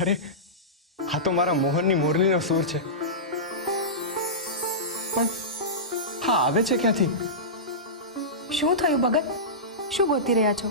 અરે આ તો મારા મોહનની મુરલીનો સૂર છે, પણ હા આવે છે ક્યાંથી? શું થયું ભગત? શું ગોતી રહ્યા છો?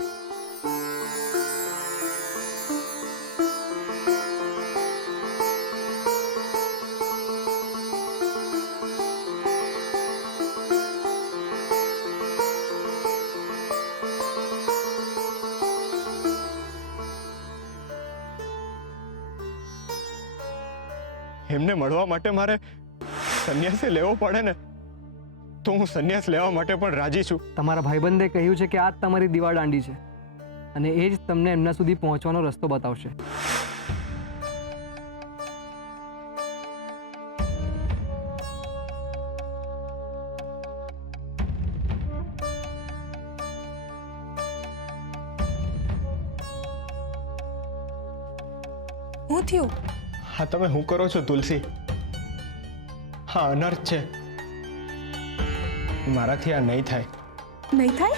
એમને મળવા માટે મારે સંન્યાસી લેવો પડે ને, તો હું સંન્યાસ લેવા માટે પણ રાજી છું. તમારા ભાઈબંધે કહ્યું છે કે આ જ તમારી દીવા દાંડી છે અને એ જ તમને એમના સુધી પહોંચવાનો રસ્તો બતાવશે. હું થયું? હા તમે શું કરો છો તુલસી? હા અનર્થ છે, મારાથી આ નહીં થાય. નહીં થાય?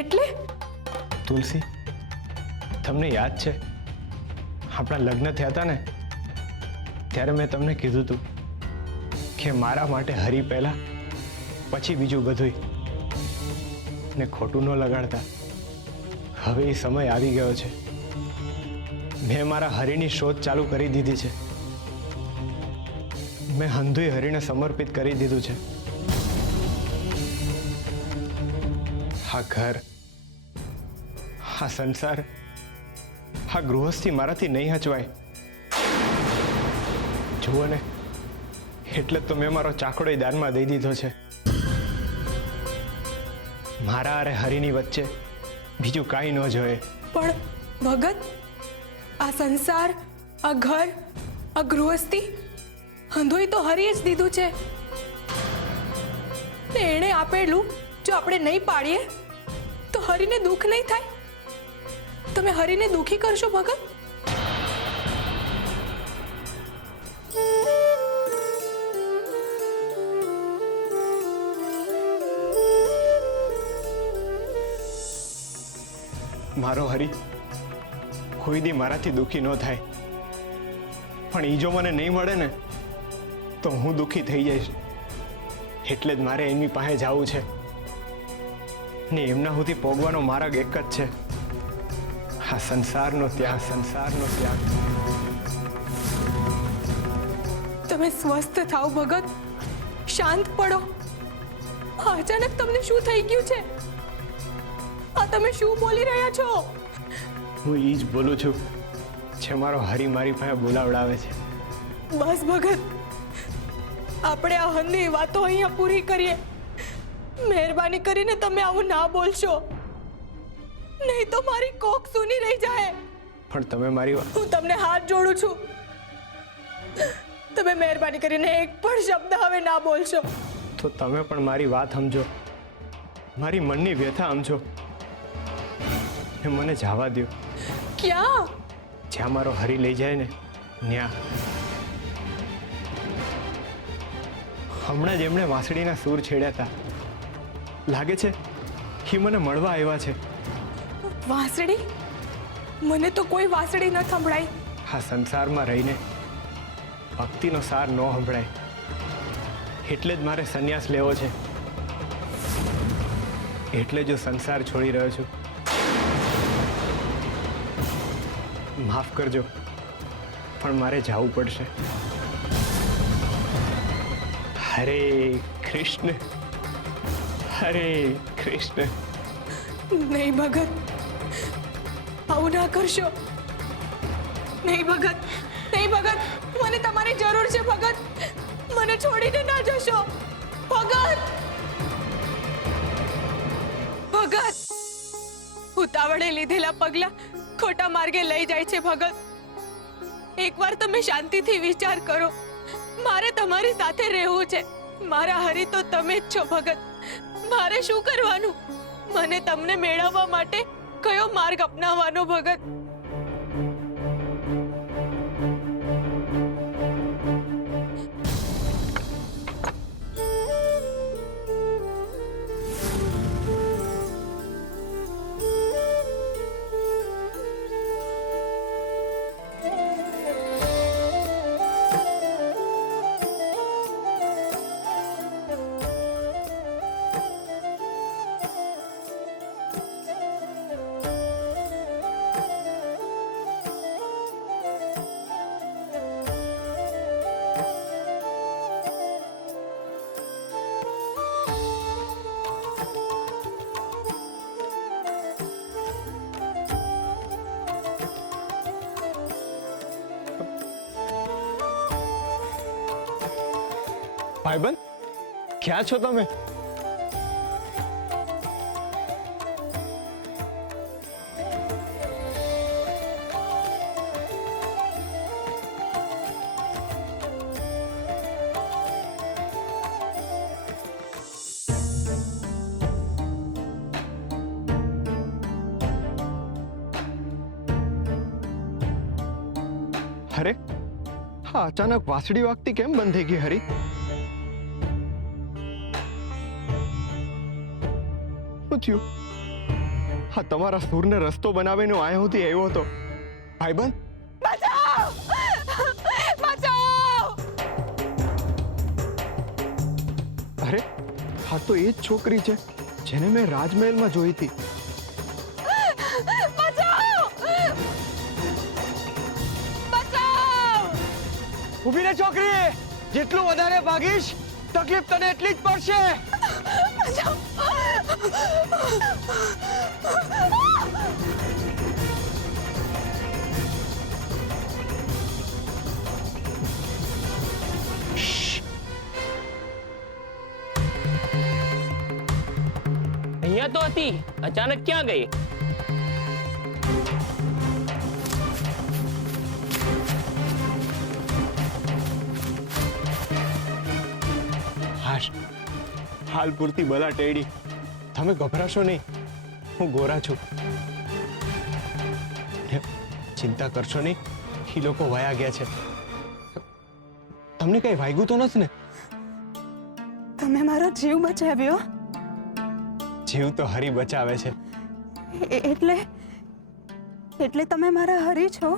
એટલે? તુલસી તમને યાદ છે આપણા લગ્ન થયા હતા ને, ત્યારે મેં તમને કીધું હતું કે મારા માટે હરી પહેલા પછી બીજું બધું, ને ખોટું ન લગાડતા. હવે એ સમય આવી ગયો છે, મેં મારા હરિની શોધ ચાલુ કરી દીધી છે. મેં હંધુય હરિને સમર્પિત કરી દીધું છે. આ ઘર, આ સંસાર, આ ગૃહસ્થી મારાથી નહીં હચવાય. જુઓ ને, એટલે તો મેં મારો ચાકડો દાનમાં દઈ દીધો છે. મારા અરે હરિની વચ્ચે બીજું કાંઈ ન જોઈએ. પણ ભગત, આ સંસાર, આ ઘર, આ ગૃહસ્થી હંધોઈ તો હરીએ જ દીધું છે ને. એણે આપેલું જો આપણે નહીં પાડીએ તો હરીને દુઃખ નહીં થાય? તમે હરીને દુઃખી કરશો ભગત? મારો હરી કોઈ દી મારાથી દુઃખી ન થાય, પણ એ જો મને નહીં મળે ને તો હું દુઃખી થઈ જઈશ. એટલે જ મારે એમની પાસે જવું છે ને એમના સુધી પોગવાનો માર્ગ એક જ છે, આ સંસારનો ત્યાગ, સંસારનો ત્યાગ. તમે સ્વસ્થ થાઓ ભગત, શાંત પડો. અચાનક તમને શું થઈ ગયું છે? આ તમે શું બોલી રહ્યા છો? હું એ જ બોલું છું જે મારો હરી મારી પાસે બોલાવડાવે છે. બસ ભગત, આપણે આ હંધની વાતો અહીંયા પૂરી કરીએ. મહેરબાની કરીને તમે આવું ના બોલશો, નહીં તો મારી કોક સૂની રહી જાય. પણ તમે મારી હું તમને હાથ જોડું છું, તમે મહેરબાની કરીને એક પણ શબ્દ હવે ના બોલશો. તો તમે પણ મારી વાત સમજો, મારી મનની વ્યથા સમજો ને મને જવા દો. ક્યાં? જ્યાં મારો હરી લઈ જાય ને ત્યાં. હમણાં જ એમણે વાંસળીના સૂર છેડ્યા હતા, લાગે છે એ મને મળવા આવ્યા છે. વાંસળી? મને તો કોઈ વાંસળી ન સંભળાઈ. આ સંસારમાં રહીને ભક્તિનો સાર ન સંભળાય, એટલે જ મારે સંન્યાસ લેવો છે. એટલે જો સંસાર છોડી રહ્યો છું. માફ કરજો, પણ મારે જવું પડશે. હરે કૃષ્ણ, હરે કૃષ્ણ. નહીં ભગત, આવું ના કરશો. નહીં ભગત, નહીં ભગત, મને તમારી જરૂર છે ભગત. મને છોડીને ના જશો ભગત. ભગત, ઉતાવળે લીધેલા પગલા ખોટા માર્ગે લઈ જાય છે ભગત. એકવાર તમે શાંતિથી વિચાર કરો. મારે તમારી સાથે રહેવું છે. મારા હરી તો તમે જ છો ભગત. મારે શું કરવાનું? મને તમને મેળવવા માટે કયો માર્ગ અપનાવવાનો ભગત? ભાઈબંધ, ક્યાં છો તમે? અરે, હા અચાનક વાંસળી વાગતી કેમ બંધ થઈ ગઈ હરી? શું થયું? હા તમારા સૂરને રસ્તો બનાવીને હું અહીંયા સુધી આવ્યો હતો. ભાઈબંધ, બચાવ! બચાવ! અરે હા તો એ જ છોકરી છે જેને મેં રાજમહેલમાં જોઈ હતી. ઊભી રે છોકરી, જેટલું વધારે ભાગીશ તકલીફ તને એટલી જ પડશે. અહીંયા તો હતી, અચાનક ક્યાં ગઈ? હાશ, હાલ પૂરતી બલા ટેડી. તમે ગભરાશો નહીં, હું ગોરા છું. ચિંતા કરશો નહીં, એ લોકો વયા ગયા છે. તમને કઈ વાગ્યું તો નથી ને? તમે મારો જીવ બચાવ્યો. જીવ તો હરી બચાવે છે. એટલે તમે મારા હરી છો?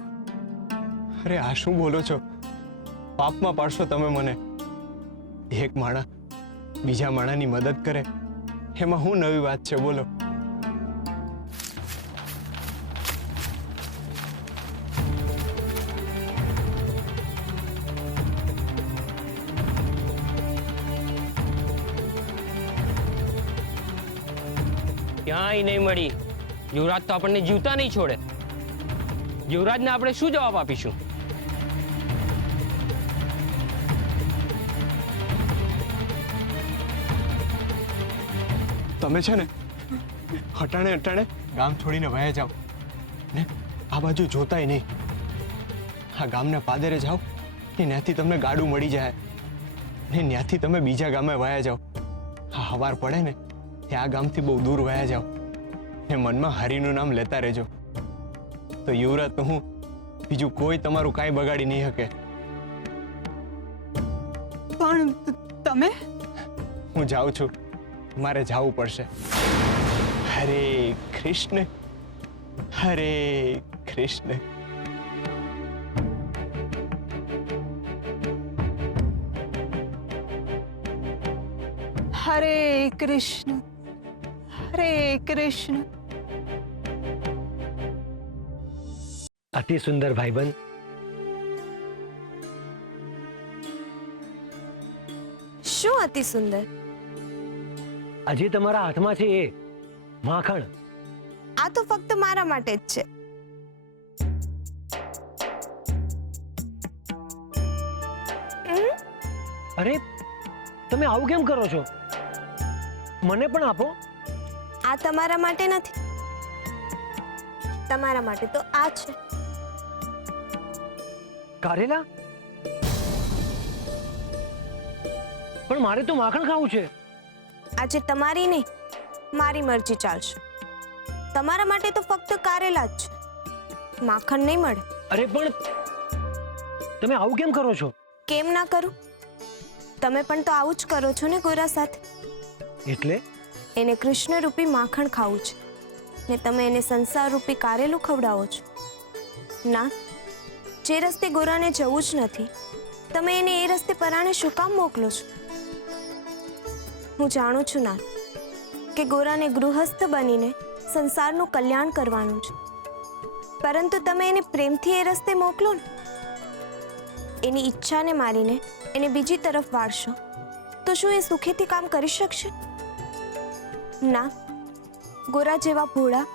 અરે આ શું બોલો છો? પાપમાં પાડશો તમે મને. એક માણસ બીજા માણસની મદદ કરે એમાં શું નવી વાત છે બોલો? ક્યાંય નહીં મળી. યુવરાજ તો આપણને જીવતા નહીં છોડે. યુવરાજને આપણે શું જવાબ આપીશું? તમે છે ને હટાણે હટાણે ગામ છોડીને વયા જાઓ ને આ બાજુ જોતાય નહીં. આ ગામના પાદરે જાઓ ને ત્યાંથી તમને ગાડું મળી જાય ને ત્યાંથી તમે બીજા ગામે વયા જાઓ. હા હવાર પડે ને તે આ ગામથી બહુ દૂર વયા જાઓ ને મનમાં હરીનું નામ લેતા રહેજો. તો યુવરાજ તો હું, બીજું કોઈ તમારું કાંઈ બગાડી નહીં શકે. પણ તમે? હું જાઉં છું, મારે જાવું પડશે. હરે કૃષ્ણ, હરે કૃષ્ણ. હરે કૃષ્ણ, હરે કૃષ્ણ. અતિ સુંદર ભાઈબંધ. શું અતિ સુંદર? હજી તમારા હાથમાં છે એ માખણ. આ તો ફક્ત મારા માટે જ છે. અરે તમે આવું કેમ કરો છો? મને પણ આપો. આ તમારા માટે નથી, તમારા માટે તો આ છે. કારેલા? પણ મારે તો માખણ ખાવું છે. આજે તમારી નહીં, મારી મરજી ચાલશે. તમારા માટે તો ફક્ત કારેલા જ છે, માખણ નહીં મળે. અરે પણ તમે આવું કેમ કરો છો? કેમ ના કરું? તમે પણ તો આવું જ કરો છો ને ગોરા સાથે. એટલે એને કૃષ્ણ રૂપી માખણ ખાવું છે ને તમે એને સંસાર રૂપી કારેલું ખવડાવો છો. ના, જે રસ્તે ગોરાને જવું જ નથી તમે એને એ રસ્તે પરાણે શું કામ મોકલો છો? હું જાણું છું ના કે ગોરાને ગૃહસ્થ બનીને સંસારનું કલ્યાણ કરવાનું છે, પરંતુ તમે એને પ્રેમથી એ રસ્તે મોકલો ને, એની ઈચ્છાને મારીને એને બીજી તરફ વાળશો તો શું એ સુખેથી કામ કરી શકશે? ના, ગોરા જેવા ભોળા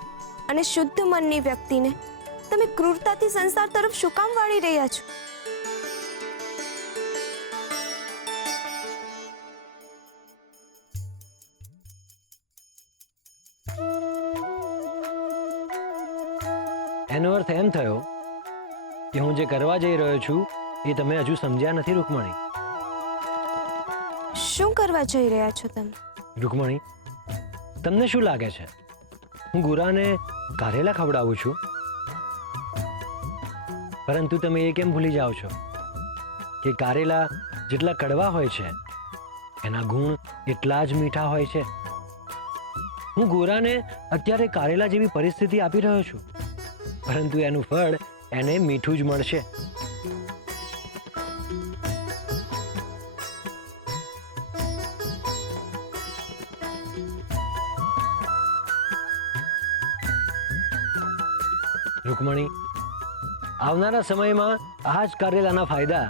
અને શુદ્ધ મનની વ્યક્તિને તમે ક્રૂરતાથી સંસાર તરફ શું કામ વાળી રહ્યા છો? એનો અર્થ એમ થયો કે હું જે કરવા જઈ રહ્યો છું એ તમે હજુ સમજ્યા નથી રૂકમણી. શું કરવા જઈ રહ્યા છો તમે? રૂકમણી, તમને શું લાગે છે હું ગુરાને કારેલા ખવડાવું છું? પરંતુ તમે એ કેમ ભૂલી જાઓ છો કે કારેલા જેટલા કડવા હોય છે એના ગુણ એટલા જ મીઠા હોય છે. હું ગોરાને અત્યારે કારેલા જેવી પરિસ્થિતિ આપી રહ્યો છું, પરંતુ એનું ફળ એને મીઠું જ મળશે. રૂકમણી, આવનારા સમયમાં આ જ કારેલાના ફાયદા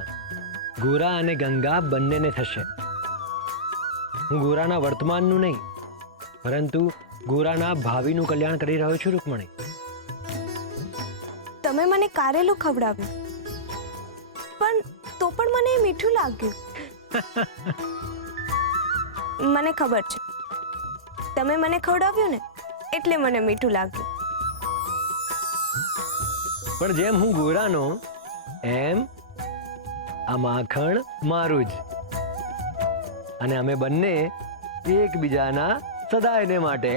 ગોરા અને ગંગા બંનેને થશે. હું ગોરાના વર્તમાનનું નહીં પરંતુ ગોરાના ભાવિનું કલ્યાણ કરી રહ્યો છું. રૂકમણી, તમે મને કારેલું ખવડાવ્યું, પણ તો પણ મને એ મીઠું લાગ્યું. મને ખબર છે, તમે મને ખવડાવ્યું ને એટલે મને મીઠું લાગ્યું. પણ જેમ હું ગોરાનો એમ આ માખણ મારું જ, અને અમે બંને એકબીજાના સદાયને માટે.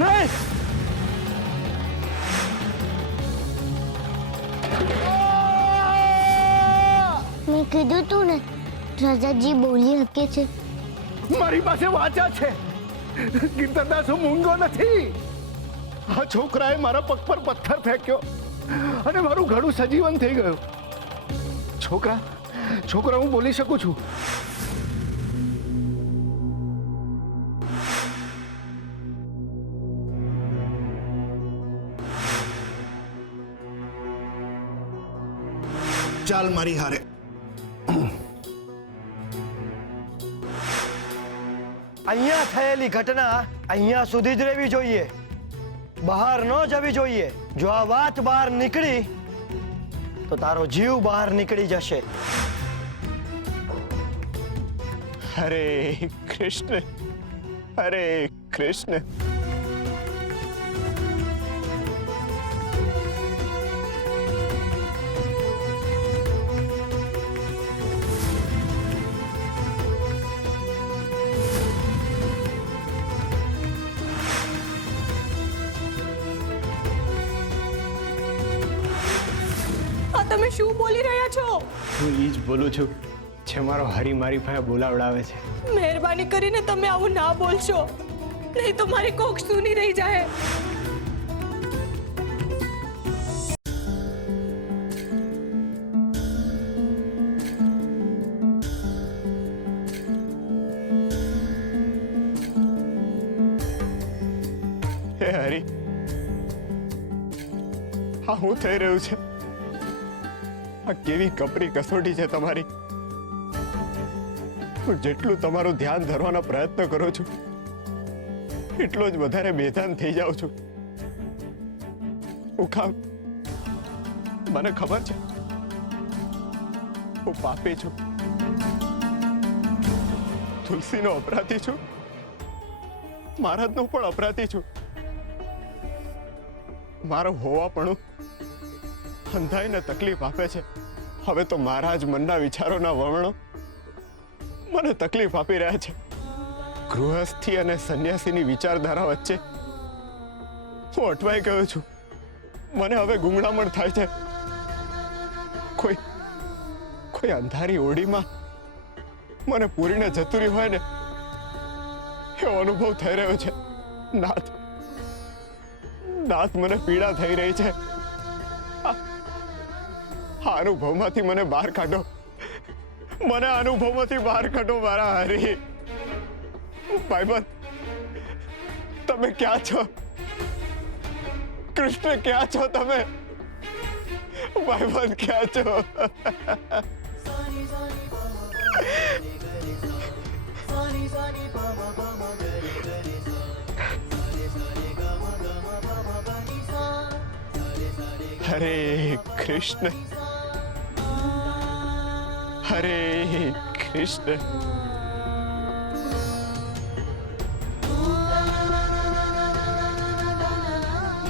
નહીં! મેં કીધું તું ને રાજાજી બોલી શકે છે. મારી પાસે વાચા છે. કીર્તનદાસ હું મૂંગો નથી. આ છોકરાએ મારા પગ પર પથ્થર ફેંક્યો અને મારું ઘડું સજીવન થઈ ગયું. છોકરા હું બોલી શકું છું. ચાલ મારી હારે. અહીંયા થયેલી ઘટના અહીંયા સુધી જ રહેવી જોઈએ, બહાર ન જવી જોઈએ. જો આ વાત બહાર નીકળી તો તારો જીવ બહાર નીકળી જશે. હરે કૃષ્ણ, હરે કૃષ્ણ. તમે શું બોલી રહ્યા છો? હું એ જ બોલું છું જે મારો હરી મારી પાસે બોલાવડાવે છે. મહેરબાની કરીને તમે આવું ના બોલશો, નહીં તો મારી કોક સૂની રહી જાય. હે હરી, હા હું થઈ રહ્યું છે? આ કેવી કપરી કસોટી છે તમારી. હું જેટલું તમારું ધ્યાન ધરવાનો પ્રયત્ન કરું છું એટલો જ વધારે બેધાન થઈ જાઉં છું. ઉખામ, મને ખબર છે હું પાપી છું, તુલસીનો અપરાધી છું, મહારાજનો પણ અપરાધી છું. મારો હોવાપણું અંધાઈને તકલીફ આપે છે. હવે તો મારા જ મનના વિચારોના વર્ણો મને તકલીફ આપી રહ્યા છે. ગૃહસ્થી અને સંન્યાસીની વિચારધારા વચ્ચે હું અટવાઈ ગયો છું. મને હવે ગુંગળામણ થાય છે. કોઈ અંધારી ઓરડીમાં મને પૂરીને જતું રહ્યું હોય ને એવો અનુભવ થઈ રહ્યો છે. નાથ, મને પીડા થઈ રહી છે. આ અનુભવમાંથી મને બહાર કાઢો. મને અનુભવમાંથી બહાર કાઢો મારા હરી. ભાઈબંધ, તમે ક્યાં છો? કૃષ્ણ ક્યાં છો તમે? ભાઈબંધ ક્યાં છો? હરે કૃષ્ણ હરે કૃષ્ણ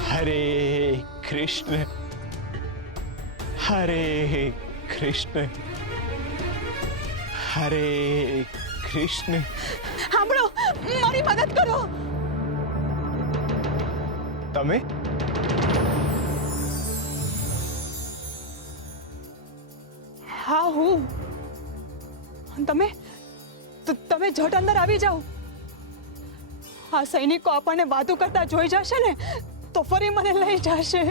હરે કૃષ્ણ હરે કૃષ્ણ હરે કૃષ્ણ. સાંભળો, મારી મદદ કરો. તમે હા, હું. તમે તમે ઝટ અંદર આવી જાઓ. આ સૈનિકો આપણને વાતો કરતા જોઈ જશે ને તો ફરી મને લઈ જશે.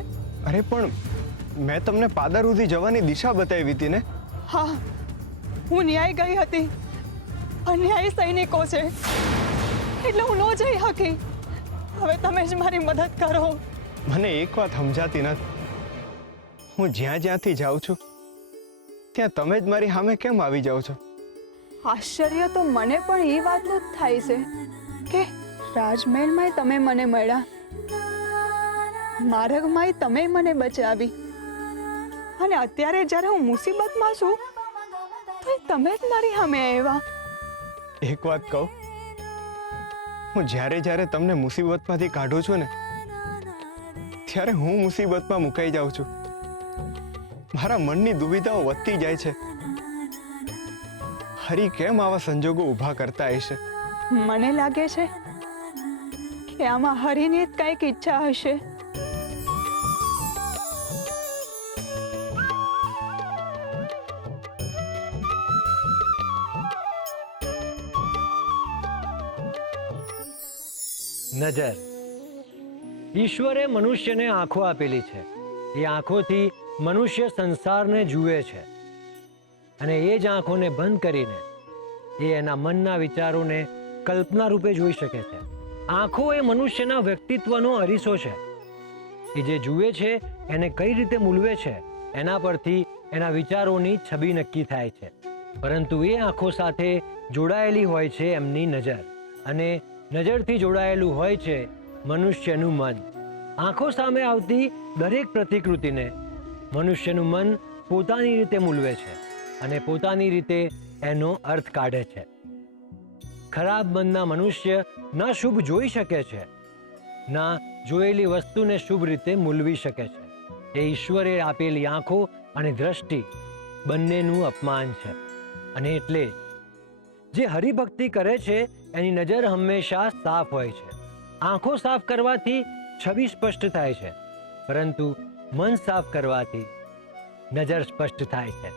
અરે પણ મેં તમને પાદર સુધી જવાની દિશા બતાવી હતી ને. હા, હું ન્યાય ગઈ હતી. અન્યાયી સૈનિકો છે એટલે હું ન જઈ શકી. હવે તમે જ મારી મદદ કરો. મને એક વાત સમજાતી નથી. હું જ્યાં જ્યાંથી જાઉં છું ત્યાં તમે જ મારી સામે કેમ આવી જાઓ છો? આશ્ચર્ય તો મને પણ એ વાતનું જ થાય છે કે રાજમહેલમાંય તમે મને મળ્યા, માર્ગમાંય તમે મને બચાવી, અને અત્યારે જ્યારે હું મુસીબતમાં છું તો તમે જ મારી સામે આવ્યા. એક વાત કહું, હું જ્યારે જ્યારે તમને મુસીબતમાંથી કાઢું છું ને ત્યારે હું મુસીબતમાં મુકાઈ જાઉં છું. મારા મનની દુવિધાઓ વધતી જાય છે. હરી કેમ આવા સંજોગો ઊભા કરતા હશે? મને લાગે છે કે આમાં હરીની જ કંઈક ઈચ્છા હશે. નજર. ઈશ્વરે મનુષ્યને આંખો આપેલી છે. એ આંખોથી મનુષ્ય સંસારને જુએ છે, અને એ જ આંખોને બંધ કરીને એ એના મનના વિચારોને કલ્પના રૂપે જોઈ શકે છે. આંખો એ મનુષ્યના વ્યક્તિત્વનો અરીસો છે. એ જે જુએ છે એને કઈ રીતે મૂલવે છે એના પરથી એના વિચારોની છબી નક્કી થાય છે. પરંતુ એ આંખો સાથે જોડાયેલી હોય છે એમની નજર, અને નજરથી જોડાયેલું હોય છે મનુષ્યનું મન. આંખો સામે આવતી દરેક પ્રતિકૃતિને મનુષ્યનું મન પોતાની રીતે મૂલવે છે અને પોતાની રીતે એનો અર્થ કાઢે છે. ખરાબ મનના મનુષ્ય ના શુભ જોઈ શકે છે, ના જોયેલી વસ્તુને શુભ રીતે મૂલવી શકે છે. એ ઈશ્વરે આપેલી આંખો અને દ્રષ્ટિ બંનેનું અપમાન છે. અને એટલે જ જે હરિભક્તિ કરે છે એની નજર હંમેશા સાફ હોય છે. આંખો સાફ કરવાથી છબી સ્પષ્ટ થાય છે, પરંતુ મન સાફ કરવાથી નજર સ્પષ્ટ થાય છે.